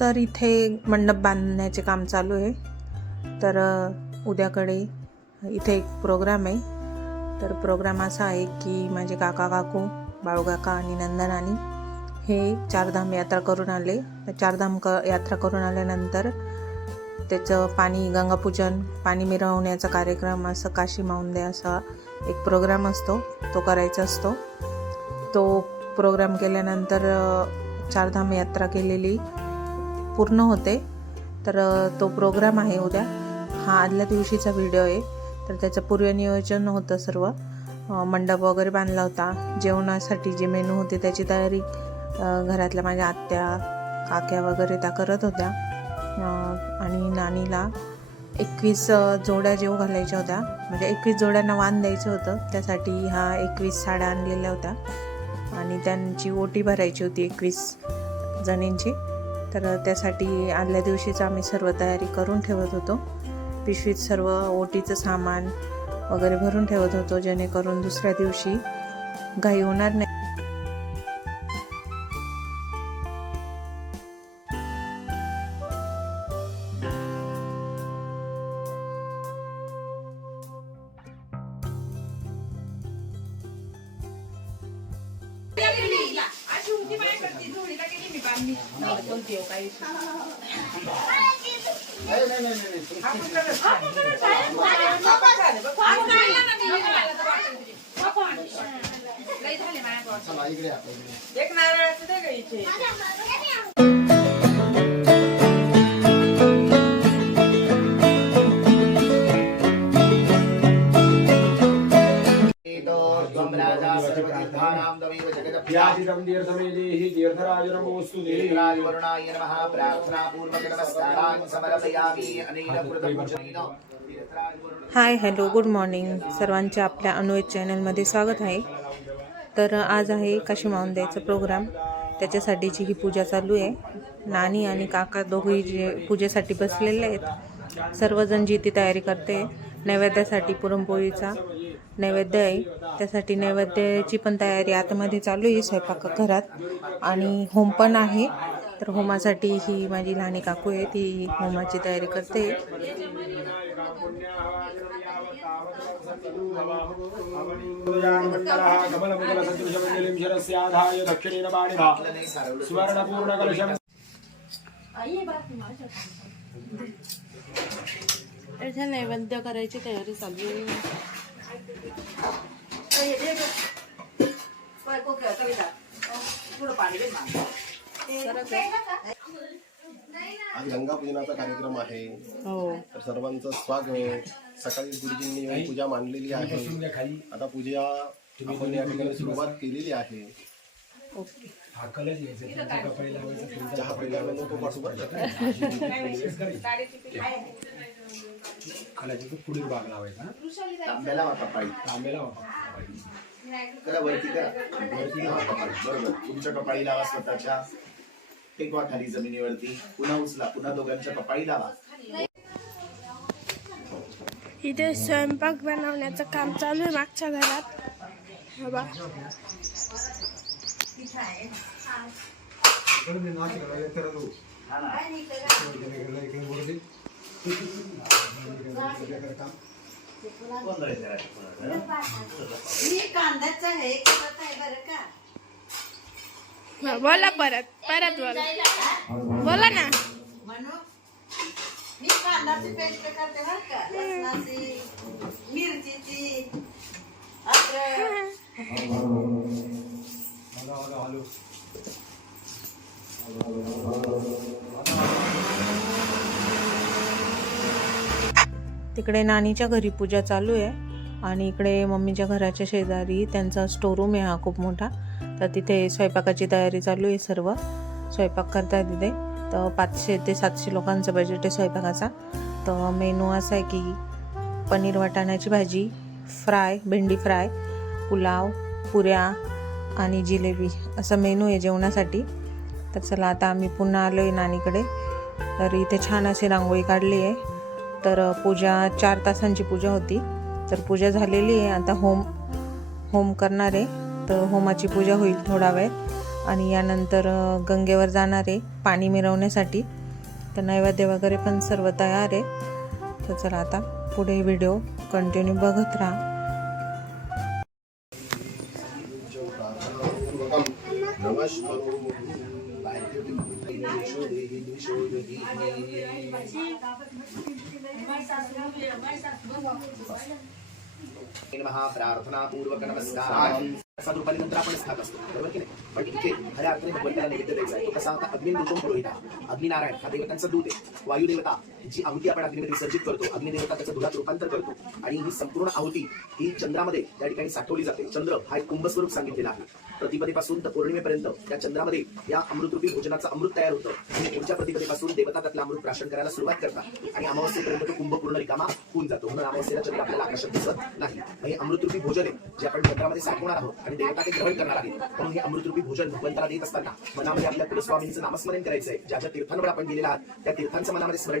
तर इथे मंडप बांधण्याचे काम चालू आहे. तर उद्याकडे इथे एक प्रोग्राम आहे. तर प्रोग्राम असा आहे की माझे काका काकू बाळूकाका आणि नंदनानी हे चारधाम यात्रा करून आले. चारधाम क यात्रा करून आल्यानंतर त्याचं पाणी गंगापूजन पाणी मिरवण्याचा कार्यक्रम असं काशी माऊंदे असा एक प्रोग्राम असतो. तो करायचा असतो. तो प्रोग्राम केल्यानंतर चारधाम यात्रा केलेली. पूर्ण होते. तर तो प्रोग्राम आहे उद्या. हा आदल्या दिवशीचा व्हिडिओ आहे. तर त्याचं पूर्वनियोजन होतं सर्व. मंडप वगैरे बांधला होता. जेवणासाठी जे मेनू होते त्याची तयारी घरातल्या माझ्या आत्या काक्या वगैरे त्या करत होत्या. आणि नानीला एकवीस जोड्या जेव घालायच्या होत्या. म्हणजे एकवीस जोड्यांना वाण द्यायचं होतं. त्यासाठी ह्या एकवीस साड्या आणलेल्या होत्या. आणि त्यांची ओटी भरायची होती एकवीस जणींची. तर त्यासाठी आदल्या दिवशीच आम्ही सर्व तयारी करून ठेवत होतो. पिशवीत सर्व ओटीचं सामान वगैरे भरून ठेवत होतो जेणेकरून दुसऱ्या दिवशी घाई होणार नाही. एक नारळाचं दे गं इथे. याचितं तीर्थमेदेहि तीर्थराजनमोऽस्तु ते वरुणाय नमः। प्रार्थनापूर्वकनमस्कारान् समर्पयामि। अनेन कृतपूजनेन हाय हॅलो गुड मॉर्निंग. सर्वांचे आपल्या अनुवेद चॅनलमध्ये स्वागत आहे. तर आज आहे काशी माऊंद्याचा प्रोग्राम. त्याच्यासाठीची ही पूजा चालू आहे. नानी आणि काका दोघंही जे पूजेसाठी बसलेले आहेत. सर्वजण जी ती तयारी करते नैवेद्यासाठी पुरणपोळीचा. नैवेद्य आहे. त्यासाठी नैवेद्याची पण तयारी आतमध्ये चालू आहे स्वयंपाकघरात आणि होम पण आहे. तर होमासाठी ही माझी लहानी काकू आहे ती होमाची तयारी करते. नैवेद्य करायची तयारी चालू आहे. आज गंगापूजनाचा कार्यक्रम आहे. हो. तर सर्वांचं स्वागत. सकाळी गुरुजींनी येऊन पूजा मांडलेली आहे. खाली आता पूजा आपण या ठिकाणी सुरुवात केलेली आहे. चहा नको पाठवू खालाची तो पुढील भाग लावायचा. तांब्याला वाटा पाळी तांब्याला वापरायचा. करा वरती करा. वरती लावा कपाळी बरोबर. तुमच्या कपाळी लावा स्वतःच्या. टेकवा खाली जमिनीवरती. पुन्हा उचला. पुन्हा दोघांच्या कपाळी लावा. इथे स्वयंपाक बनवण्याचं काम चालू आहे मागच्या घरात. बोला परत परत बोला. बोला ना. मी कांदाची पेस्ट करते बरं का? लसणाची मिरचीची अद्रक. तिकडे नानीच्या घरी पूजा चालू आहे आणि इकडे मम्मीच्या घराच्या शेजारी त्यांचा स्टोरूम आहे हा खूप मोठा. तर तिथे स्वयंपाकाची तयारी चालू आहे सर्व. स्वयंपाक करताय तिथे तर पाचशे ते सातशे लोकांचं बजेट आहे स्वयंपाकाचा. तर मेनू असा आहे की पनीर वाटाण्याची भाजी फ्राय भेंडी फ्राय पुलाव पुऱ्या आणि जिलेबी असं मेनू आहे जेवणासाठी. तर चला आता आम्ही पुन्हा आलो आहे नानीकडे. तर इथे छान अशी रांगोळी काढली आहे. तर पूजा चार तासांची पूजा होती. तर पूजा झालेली आहे. आता होम होम करणार आहे. तर होमाची पूजा होईल थोडा वेळ. आणि यानंतर गंगेवर जाणार आहे पाणी मिरवण्यासाठी. तर नैवेद्य वगैरे पण सर्व तयार आहे. तर चला आता पुढे व्हिडिओ कंटिन्यू बघत राहा. नमस्कार. प्रार्थना पूर्वक नमस्कार. सदुपाली नंतर आपण स्थाप असतो बरोबर की नाही पण इथे खऱ्या अर्थाने भगवंताला नैवेद्य द्यायचा आहे कसा आता अग्निदूतम पुरोहिता अग्निनारायण हा देवतांचा दूत आहे वायुदेवता जी आहुती आपण अग्नीमध्ये विसर्जित करतो अग्निदेवता त्याचं दुधात रूपांतर करतो आणि ही संपूर्ण आहुती ही चंद्रामध्ये त्या ठिकाणी साठवली जाते चंद्र हा एक कुंभस्वरूप सांगितलेला आहे प्रतिपदेपासून तर पौर्णिमेपर्यंत त्या चंद्रामध्ये या अमृतरूपी भोजनाचं अमृत तयार होतं आणि पुढच्या प्रतिपदेपासून देवता त्यातलं अमृत प्राशन करायला सुरुवात करतात आणि अमावस्येपर्यंत तो कुंभ पूर्ण रिकामा होऊन जातो म्हणून अमावस्येला चंद्र आपल्याला आकर्षक दिसत नाही हे अमृतरूपी भोजन आहे जे आपण चंद्रामध्ये साठवणार आहोत आणि देवता ते ग्रहण करणार आहेत म्हणून हे अमृतरूपी भोजन भगवंताला देत असताना मनामध्ये आपल्या कुलस्वामींचं नामस्मरण करायचं आहे ज्या ज्या तीर्थांवर आपण गेलेला आहात त्या तीर्थांचं मनामध्ये स्मरण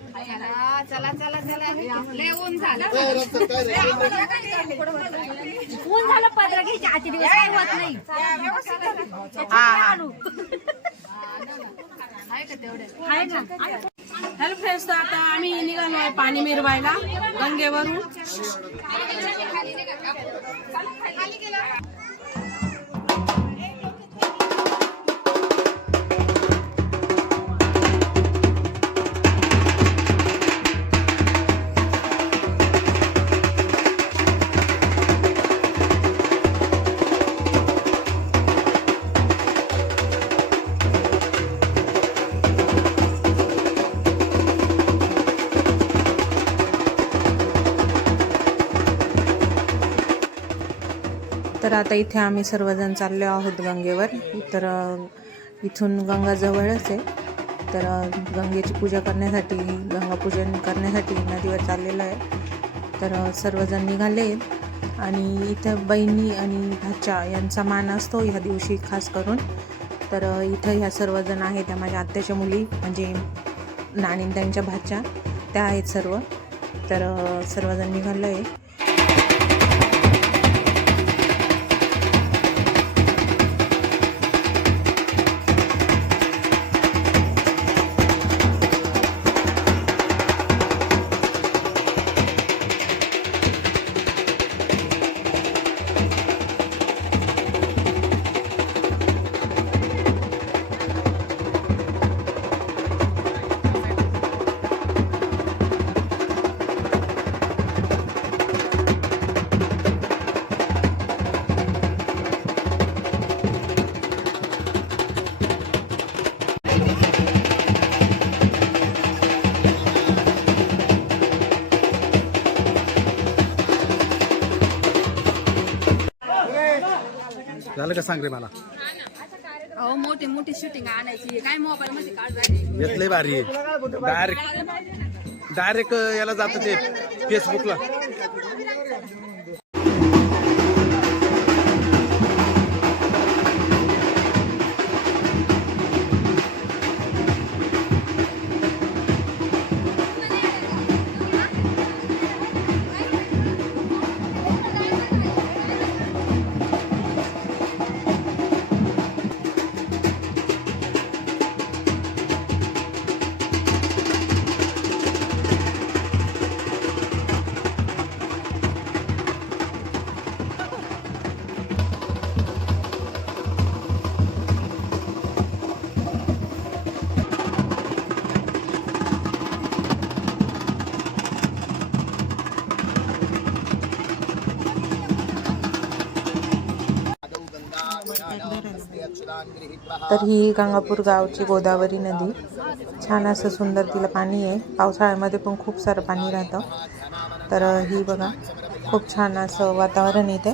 चला चला चला लय ऊन झालं ऊन झालं पत्र घ्यायचे आजचे दिवस काय होत नाही हॅलो फ्रेंड्स तर आता आम्ही निघालो आहे पाणी मिरवायला गंगेवरून. आता इथे आम्ही सर्वजण चाललो आहोत गंगेवर. तर इथून गंगा जवळच आहे. तर गंगेची पूजा करण्यासाठी गंगापूजन करण्यासाठी नदीवर चाललेलं आहे. तर सर्वजण निघाले. आणि इथं बहिणी आणि भाच्या यांचा मान असतो ह्या दिवशी खास करून. तर इथं ह्या सर्वजण आहेत त्या माझ्या आत्याच्या मुली म्हणजे नाणींद्यांच्या भाच्या. त्या आहेत सर्व. तर सर्वजण निघालं. आहे झालं का सांग रे मला? अहो मोठी मोठी शूटिंग आणायची काय मोबाईल मध्ये काढ राहिले? येतलंय भारी आहे. डायरेक्ट डायरेक्ट याला जातं ते फेसबुकला तर ही गंगापूर गावची गोदावरी नदी. छान असं सुंदर तिला पाणी आहे. पावसाळ्यामध्ये पण खूप सारं पाणी राहतं. तर ही बघा खूप छान असं वातावरण इथे.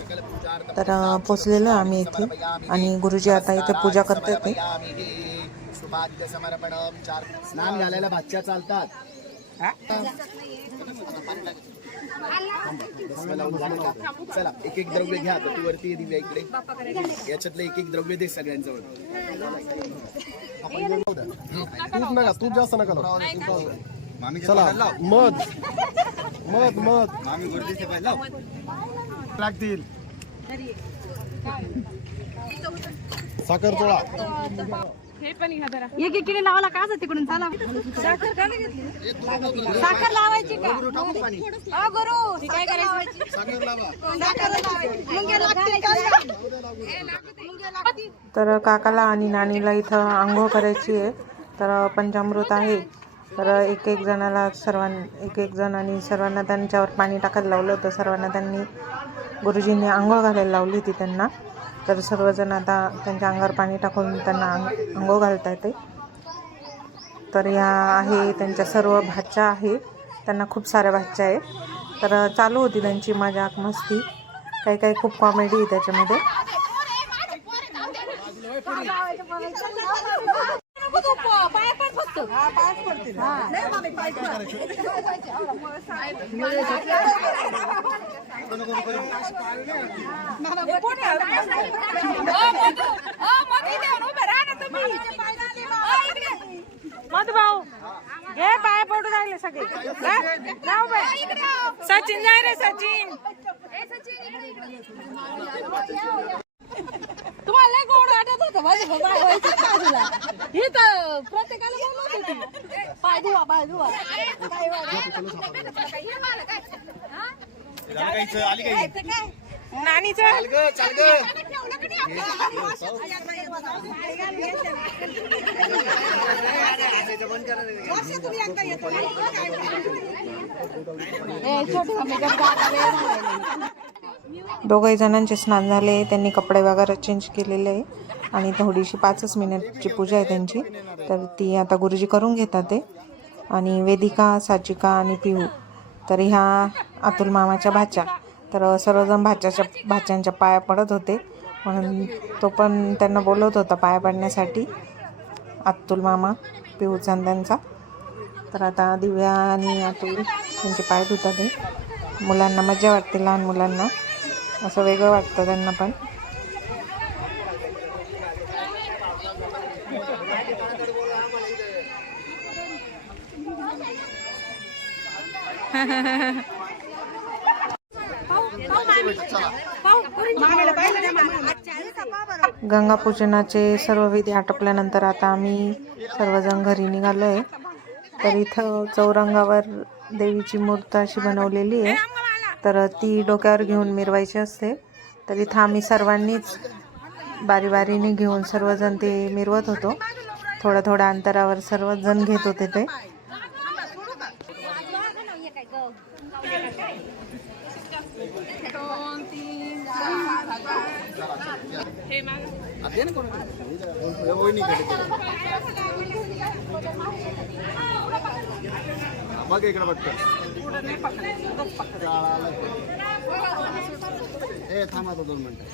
तर पोचलेलो आहे आम्ही इथे. आणि गुरुजी आता इथे पूजा करतात ते. स्नान घालायला भाच्या चालतात. चला एक एक द्रव्य घ्या तू वरती दिव्या इकडे. याच्यातलं एक एक द्रव्य दे सगळ्यांजवळ. तूप नका तूप जास्त नका लावू. चला मध. मध मध. लागतील साखर एक एक लावला का असं तिकडून? चला. साखर का नाही घेतली? साखर लावायची का? गुरु काय करायची? साखर लावा. साखर लावायची. मुंग्या लागतील का? तर काकाला आणि नानीला इथं आंघोळ करायची आहे. तर पंचामृत आहे. तर एक एक जणाला सर्वां एक एक जणांनी सर्वांना त्यांच्यावर पाणी टाकायला लावलं होतं. सर्वांना त्यांनी गुरुजींनी आंघोळ घालायला लावली होती त्यांना. तर सर्वजण आता त्यांच्या अंगावर पाणी टाकून त्यांना अंग आंघोळ घालता येते. तर या आहे त्यांच्या सर्व भाच्या आहे. त्यांना खूप साऱ्या भाच्या आहेत. तर चालू होती त्यांची माझ्या मस्ती काही काही खूप कॉमेडी आहे त्याच्यामध्ये. नको तू प- पाया पड. फक्त हे. मधू. अ, इकडे. मधुभाऊ घे पाय पडू राहिले सगळे. जाऊ बाय सचिन जाय रे सचिन. तुम्हाला गोड वाटत होतं माझे बाय व्हायचं ही तर प्रत्येकाला बोलवत होती. पाय धुवा पाय धुवा. नानीचं? दोघही जणांचे स्नान झाले त्यांनी कपडे वगैरे चेंज केलेले. आहे आणि थोडीशी पाचच मिनिटची पूजा आहे त्यांची. तर ती आता गुरुजी करून घेतात ते. आणि वेदिका साचिका आणि पिहू तर ह्या अतुल मामाच्या भाच्या. तर सर्वजण भाच्याच्या भाच्यांच्या पाया पडत होते. म्हणून तो पण त्यांना बोलवत होता पाया पडण्यासाठी. अतुल मामा पिहूचा आणि त्यांचा तर आता दिव्या आणि अतुल त्यांचे पाय धुतात मुलांना मजा वाटते लहान मुलांना. असं वेगळं वाटतं त्यांना पण. गंगापूजनाचे सर्व विधी आटपल्यानंतर आता आम्ही सर्वजण घरी निघालो आहे तर इथं चौरंगावर देवीची मूर्त अशी बनवलेली आहे. तर ती डोक्यावर घेऊन मिरवायची असते. तर इथं आम्ही सर्वांनीच बारी बारीने घेऊन सर्वजण ते मिरवत होतो. थोडं थोड्या अंतरावर सर्वजण घेत होते ते. मग इकडे पटकन ए थांबा आता दोन मिनटं.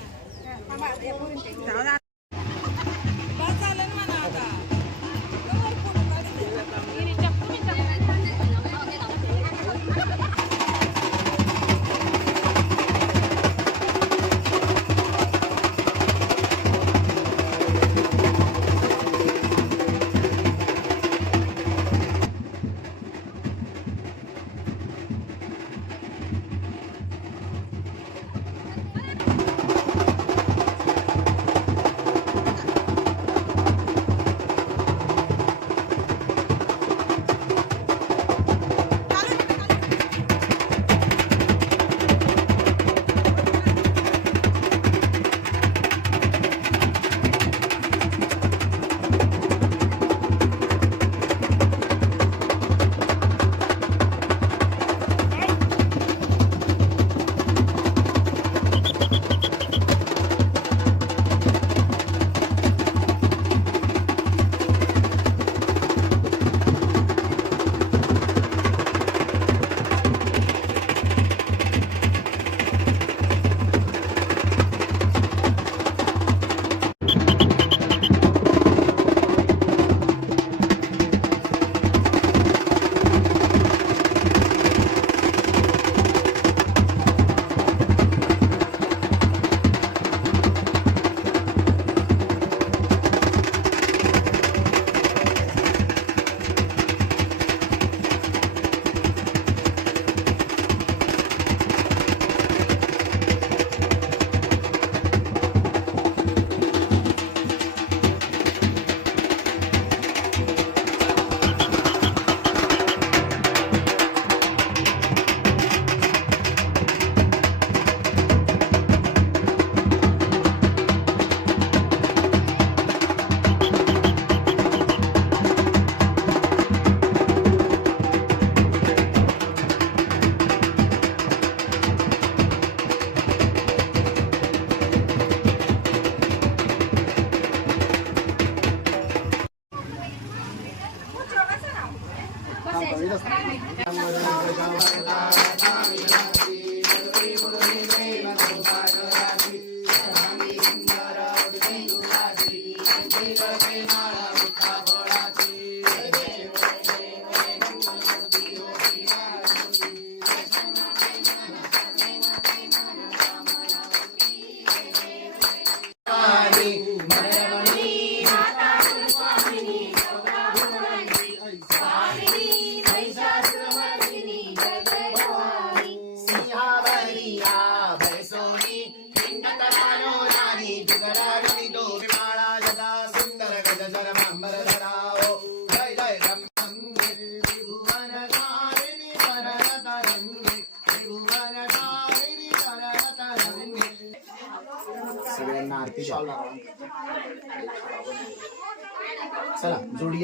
Hare Narayana.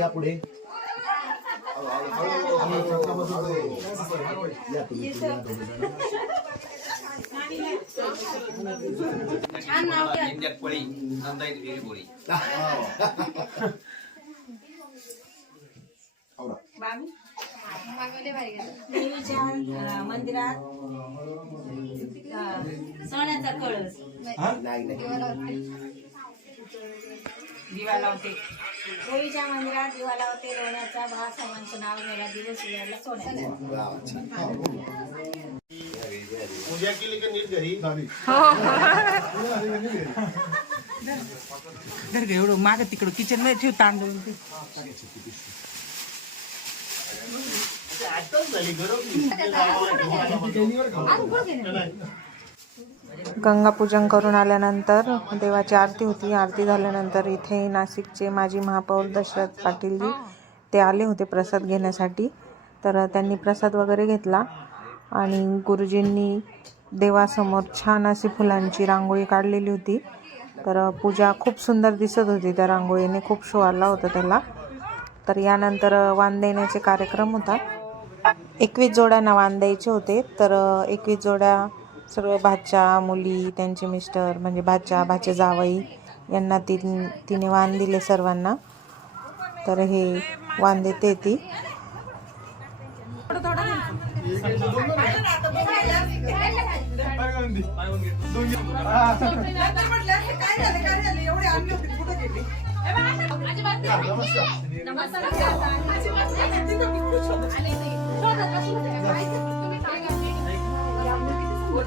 पुढे. मंदिरात सोन्याचा कळस नाही नाही. दिवा लावते. देवीच्या मंदिरात दिवा लावते लोण्याचा भाव सर्वांचं नाव घ्यायला दिवस उजाडला सोन्याचा. पूजा केली का नीट घरी एवढं माग तिकडं किचनमध्ये ठेव तांदूळ ते. गंगापूजन करून आल्यानंतर देवाची आरती होती. आरती झाल्यानंतर इथे नाशिकचे माजी महापौर दशरथ पाटीलजी ते आले होते प्रसाद घेण्यासाठी. तर त्यांनी प्रसाद वगैरे घेतला आणि गुरुजींनी देवासमोर छान अशी फुलांची रांगोळी काढलेली होती. तर पूजा खूप सुंदर दिसत होती त्या रांगोळीने. खूप शो आला होता त्याला. तर यानंतर वाण देण्याचे कार्यक्रम होता एकवीस जोड्यांना वाण द्यायचे होते. तर एकवीस जोड्या सर्व भाच्या मुली त्यांचे मिस्टर म्हणजे भाच्या भाचे जावई यांना तीन तिने वाण दिले सर्वांना तर हे वाण देते ती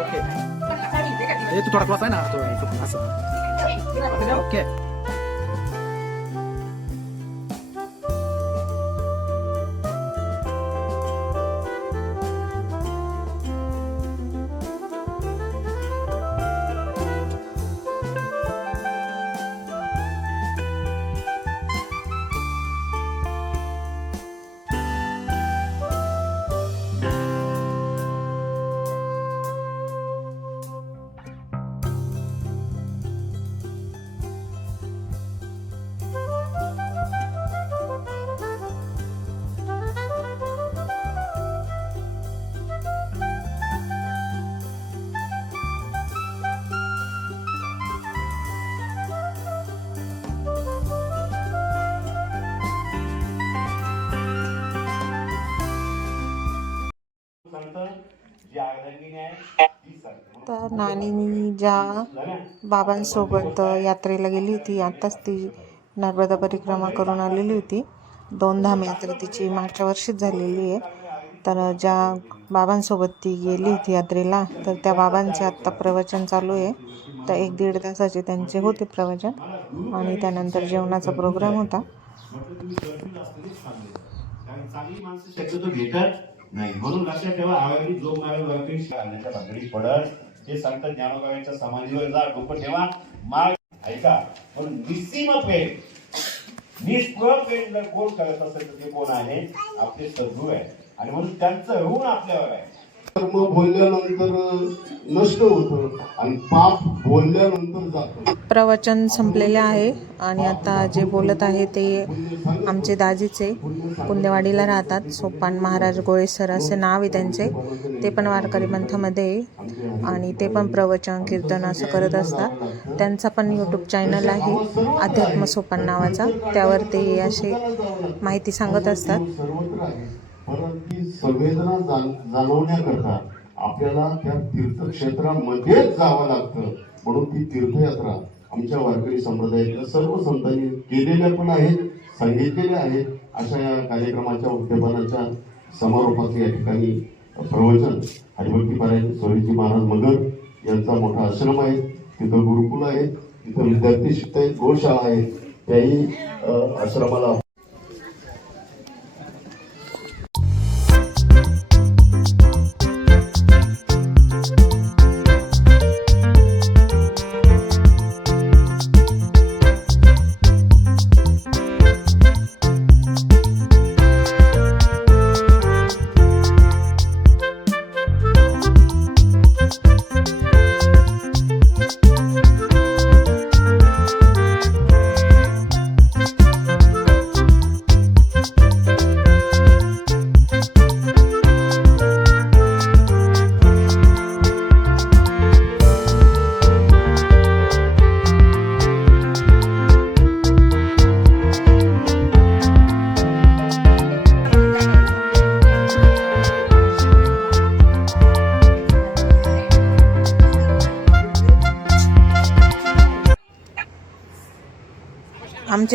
okay. हे तू थोडा क्रॉस आहे ना तो असं. ओके. तर ज्या बाबांसोबत यात्रेला गेली होती. आत्ताच ती नर्मदा परिक्रमा करून आलेली होती. दोन धाम यात्रा तिची मागच्या वर्षीच झालेली आहे. तर ज्या बाबांसोबत ती गेली होती यात्रेला तर त्या बाबांचे आत्ता प्रवचन चालू आहे. तर एक दीड तासाचे त्यांचे होते प्रवचन आणि त्यानंतर जेवणाचा प्रोग्राम होता. शक्यतो नाही म्हणून लक्षात ठेवा आवेगी जो मारे वरती शाळेच्या भाकरी पडत हे संत ज्ञानोबाच्या समाधीवर जा डोकं ठेवा माग ऐका. पण निसीम प्रेम निष्प्रह प्रेम जर कोण करत असेल तर ते कोण आहे? आपले सद्गुरू आहे आणि म्हणून त्यांचं ऋण आपल्यावर आहे. कर्म बोलल्यानंतर नष्ट होतं आणि पाप बोलल्यानंतर जातं. प्रवचन संपलेले आहे आणि आता जे बोलत आहे ते आमचे दाजीचे कुंदेवाडीला राहतात. सोपान महाराज गोळे सर असे नाव आहे त्यांचे. ते पण वारकरी पंथामध्ये आहे आणि ते पण प्रवचन कीर्तन असं करत असतात. त्यांचा पण यूट्यूब चॅनल आहे अध्यात्म सोपान नावाचा. त्यावर ते असे माहिती सांगत असतात. परंतु ती संवेदना जाणवण्याकरता आपल्याला त्या तीर्थक्षेत्रामध्येच जावं लागतं. म्हणून ती तीर्थयात्रा आमच्या वारकरी संप्रदायातल्या सर्व संतांनी केलेल्या पण आहेत सांगितलेल्या आहेत. अशा या कार्यक्रमाच्या उद्यापनाच्या समारोपाचं या ठिकाणी प्रवचन हरिभक्तीपारायण पारायण महाराज मगर यांचा मोठा आश्रम आहे. तिथं गुरुकुल आहे. तिथं विद्यार्थी शिकत आहेत गोशाळा आहे त्याही आश्रमाला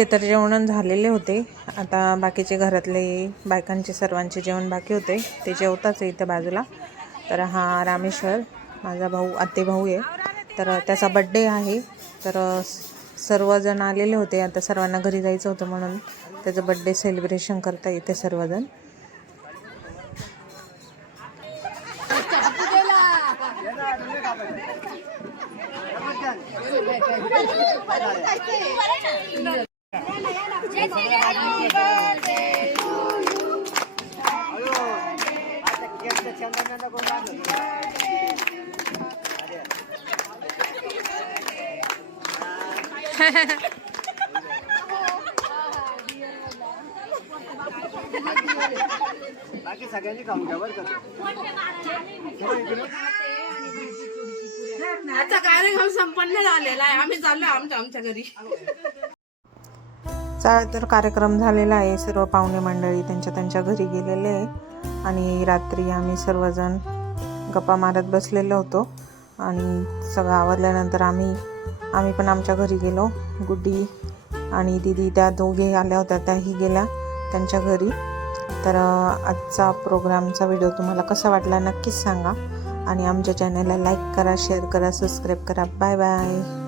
आमचे तर जेवण झालेले होते. आता बाकीचे घरातले बायकांचे सर्वांचे जेवण बाकी होते. ते जेवताच आहे इथं बाजूला. तर हा रामेश्वर माझा भाऊ आत्ते भाऊ आहे. तर त्याचा बड्डे आहे. तर सर्वजण आलेले होते. आता सर्वांना घरी जायचं होतं म्हणून त्याचं बड्डे सेलिब्रेशन करता येते सर्वजण. बाकी सगळ्यांनी आता कार्यक्रम हो, संपन्न झालेला आहे. आम्ही चाललो आमच्या आमच्या घरी. चा तर कार्यक्रम झालेला आहे. सर्व पाहुणे मंडळी त्यांच्या त्यांच्या घरी गेलेले आहे. आणि रात्री आम्ही सर्वजण गप्पा मारत बसलेलो होतो. आणि सगळं आवरल्यानंतर आम्ही आम्ही पण आमच्या घरी गेलो. गुड्डी आणि दिदी त्या दोघे आल्या होत्या. त्याही गेल्या त्यांच्या घरी. तर आजचा प्रोग्रामचा व्हिडिओ तुम्हाला कसा वाटला नक्कीच सांगा. आणि आमच्या चॅनलला लाईक करा शेअर करा सबस्क्राईब करा. Bye bye.